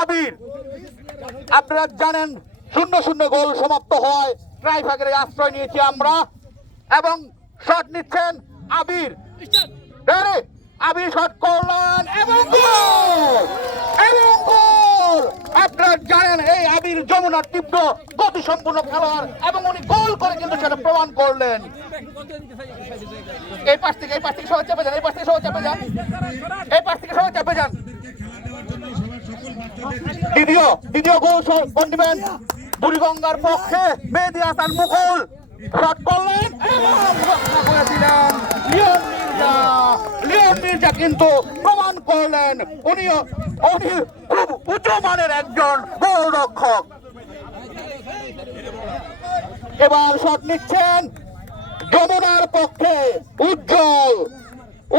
আবির আপনারা জানেন, শূন্য শূন্য গোল সমাপ্ত হয়। ট্রাইফাগের আশ্রয় নিয়েছি আমরা। এবং শট নিচ্ছেন আবির আবির শট করলেন এবং আপনারা জানেন, এই আবির যমুনার তীব্র গতি সম্পূর্ণ খেলোয়াড় এবং উনি গোল করে কিন্তু সেটা প্রমাণ করলেন। এই পাশ থেকে, এই পাশ থেকে সবাই চেপে যান, এই পাশ থেকে সবাই চেপে যান। এই পাশ থেকে সবাই চেপে যান। দ্বিতীয় দ্বিতীয় গোল কন্ডিমেন্ট বুড়িগঙ্গার পক্ষে মেহেদি হাসান মুকুল শট করলেন। করে লিওন মির্জা। কিন্তু প্রমাণ করলেন, উনি খুব উঁচু মানের একজন গোলরক্ষক। এবার শট নিচ্ছেন যমুনার পক্ষে উজ্জ্বল।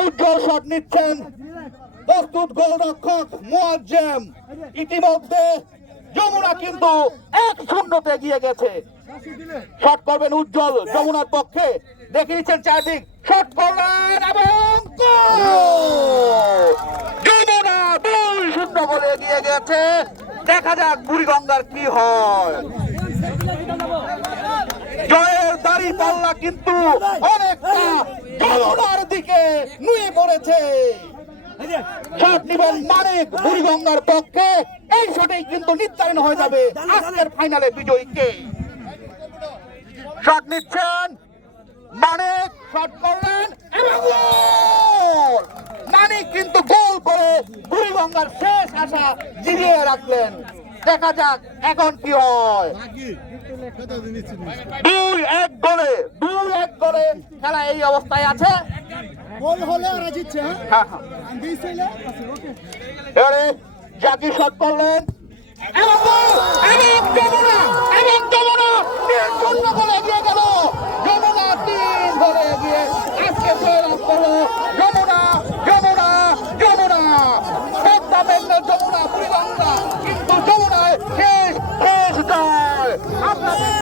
উজ্জ্বল শট নিচ্ছেন প্রস্তুত গোলরক্ষক মুয়াজ্জেম ইতিমধ্যে যমুনা কিন্তু এক শূন্যতে এগিয়ে গেছে। শট করবেন উজ্জ্বল যমুনার পক্ষে। দেখে নিচ্ছেন চারদিক। শট করলেন এবং! যমুনা দুই শূন্য বলে এগিয়ে গেছে। দেখা যাক বুড়িগঙ্গার কি হয়। জয়ের দাড়ি পাল্লা কিন্তু অনেকটা যমুনার দিকে নুয়ে পড়েছে। শট নিবেন মানিক বুড়িগঙ্গার পক্ষে। এই শটেই কিন্তু নির্ধারণ হয়ে যাবে আজকের ফাইনালে বিজয়ী কে শট নিচ্ছেন মানিক, শট করলেন! মানিক কিন্তু গোল করে বুড়িগঙ্গার শেষ আশা জিরিয়ে রাখলেন। দেখা যাক এখন কি হয়। দুই এক গোলে দুই এক গোলে খেলা এই অবস্থায় আছে। গোল হলে ওরা জিতছে হ্যাঁ? হ্যাঁ হ্যাঁ। এবারে শট করলেন।